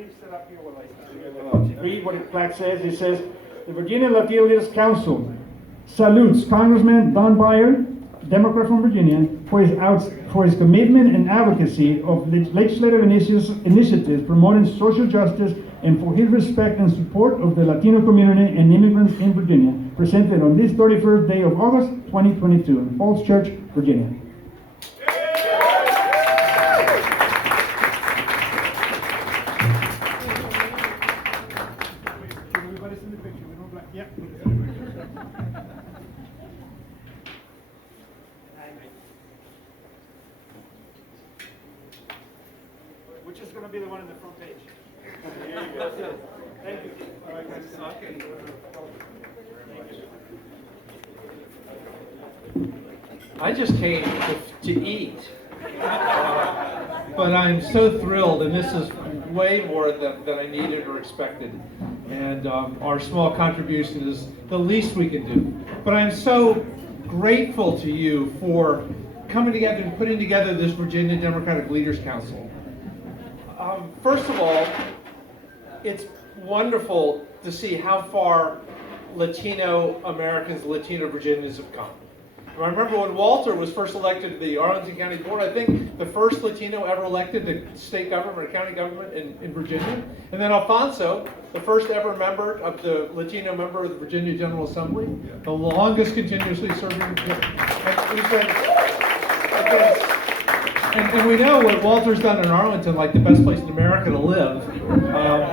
brief set up here while I read what the plaque says. It says, the Virginia Latino Leaders Council salutes Congressman Don Beyer, Democrat from Virginia, for his commitment and advocacy of legislative initiatives promoting social justice and for his respect and support of the Latino community and immigrants in Virginia, presented on this 31st day of August 2022 in Falls Church, Virginia. Which is going to be the one in the front page. There you go. Thank you. All right, guys. Okay. I just came to eat, but I'm so thrilled, and this is way more than I needed or expected. And our small contribution is the least we can do. But I'm so grateful to you for coming together and putting together this Virginia Democratic Leaders Council. First of all, it's wonderful to see how far Latino Americans, Latino Virginians have come. I remember when Walter was first elected to the Arlington County Board, I think the first Latino ever elected to state government or county government in Virginia. And then Alfonso, the first ever member of the Latino member of the Virginia General Assembly, the longest continuously serving. And we know what Walter's done in Arlington, like the best place in America to live,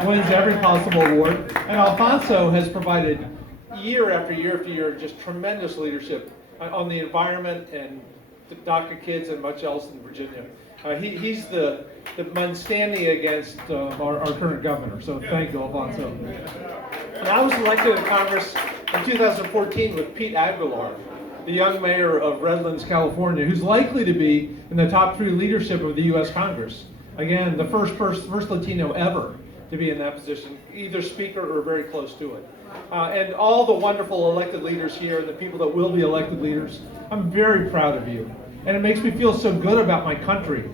wins every possible award. And Alfonso has provided year after year after year just tremendous leadership on the environment and the DACA kids and much else in Virginia. He's the man standing against our current governor, so thank you, Alfonso. And I was elected to Congress in 2014 with Pete Aguilar, the young mayor of Redlands, California, who's likely to be in the top 3 leadership of the U.S. Congress. Again, the first Latino ever to be in that position, either speaker or very close to it. And all the wonderful elected leaders here and the people that will be elected leaders, I'm very proud of you. And it makes me feel so good about my country,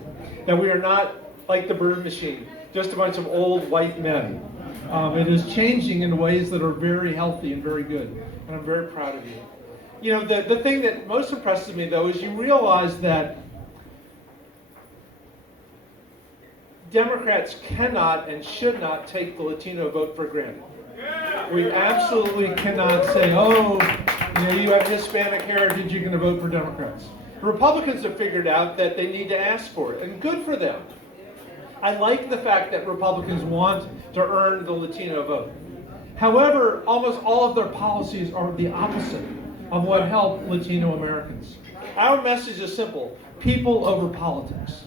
that we are not like the bird machine, just a bunch of old white men. It is changing in ways that are very healthy and very good, and I'm very proud of you. You know, the thing that most impresses me, though, is you realize that Democrats cannot and should not take the Latino vote for granted. We absolutely cannot say, oh, you have Hispanic heritage, you're going to vote for Democrats. Republicans have figured out that they need to ask for it, and good for them. I like the fact that Republicans want to earn the Latino vote. However, almost all of their policies are the opposite of what help Latino Americans. Our message is simple: people over politics.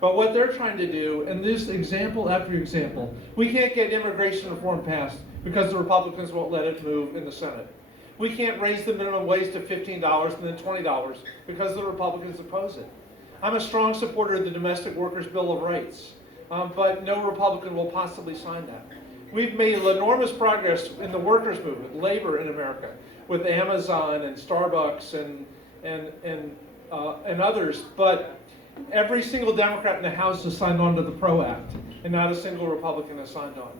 But what they're trying to do, and this example after example, we can't get immigration reform passed because the Republicans won't let it move in the Senate. We can't raise the minimum wage to $15 and then $20 because the Republicans oppose it. I'm a strong supporter of the Domestic Workers' Bill of Rights, but no Republican will possibly sign that. We've made enormous progress in the workers' movement, labor in America, with Amazon and Starbucks and others, but every single Democrat in the House has signed on to the PRO Act, and not a single Republican has signed on.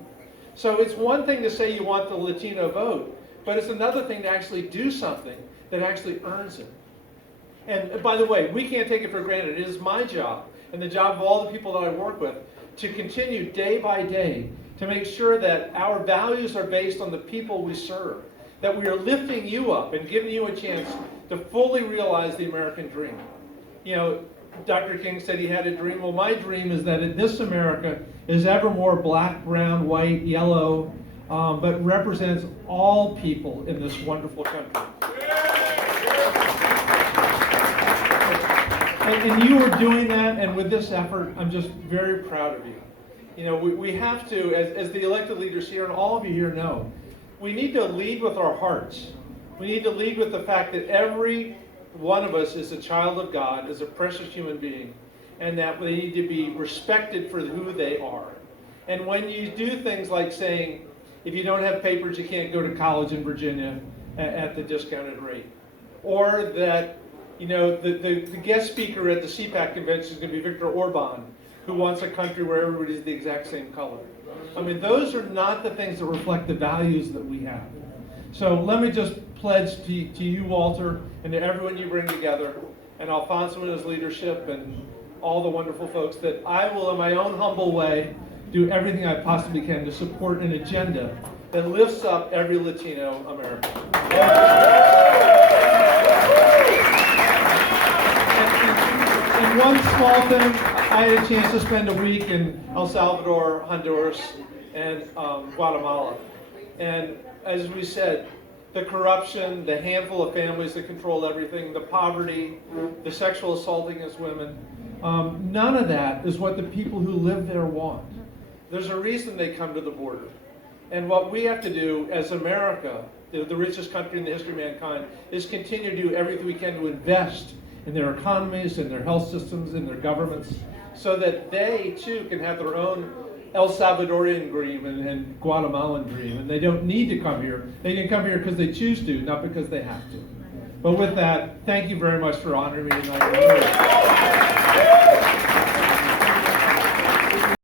So it's one thing to say you want the Latino vote, but it's another thing to actually do something that actually earns it. And by the way, we can't take it for granted. It is my job, and the job of all the people that I work with, to continue day by day to make sure that our values are based on the people we serve, that we are lifting you up and giving you a chance to fully realize the American dream. You know, Dr. King said he had a dream. Well, my dream is that this America is ever more black, brown, white, yellow, but represents all people in this wonderful country. And you are doing that, and with this effort, I'm just very proud of you. You know, we have to, as the elected leaders here, and all of you here know, we need to lead with our hearts. We need to lead with the fact that every one of us is a child of God, is a precious human being, and that they need to be respected for who they are. And when you do things like saying, if you don't have papers, you can't go to college in Virginia at the discounted rate, or that, you know, the guest speaker at the CPAC convention is going to be Viktor Orban, who wants a country where everybody's the exact same color. I mean, those are not the things that reflect the values that we have. So let me just pledge to you, Walter, and to everyone you bring together, and Alfonso and his leadership, and all the wonderful folks, that I will, in my own humble way, do everything I possibly can to support an agenda that lifts up every Latino American. And one small thing, I had a chance to spend a week in El Salvador, Honduras, and Guatemala. And as we said, the corruption, the handful of families that control everything, the poverty, the sexual assaulting against women, none of that is what the people who live there want. There's a reason they come to the border. And what we have to do as America, the richest country in the history of mankind, is continue to do everything we can to invest in their economies, in their health systems, in their governments, so that they too can have their own El Salvadorian dream and Guatemalan dream. And they don't need to come here. They can come here because they choose to, not because they have to. But with that, thank you very much for honoring me tonight.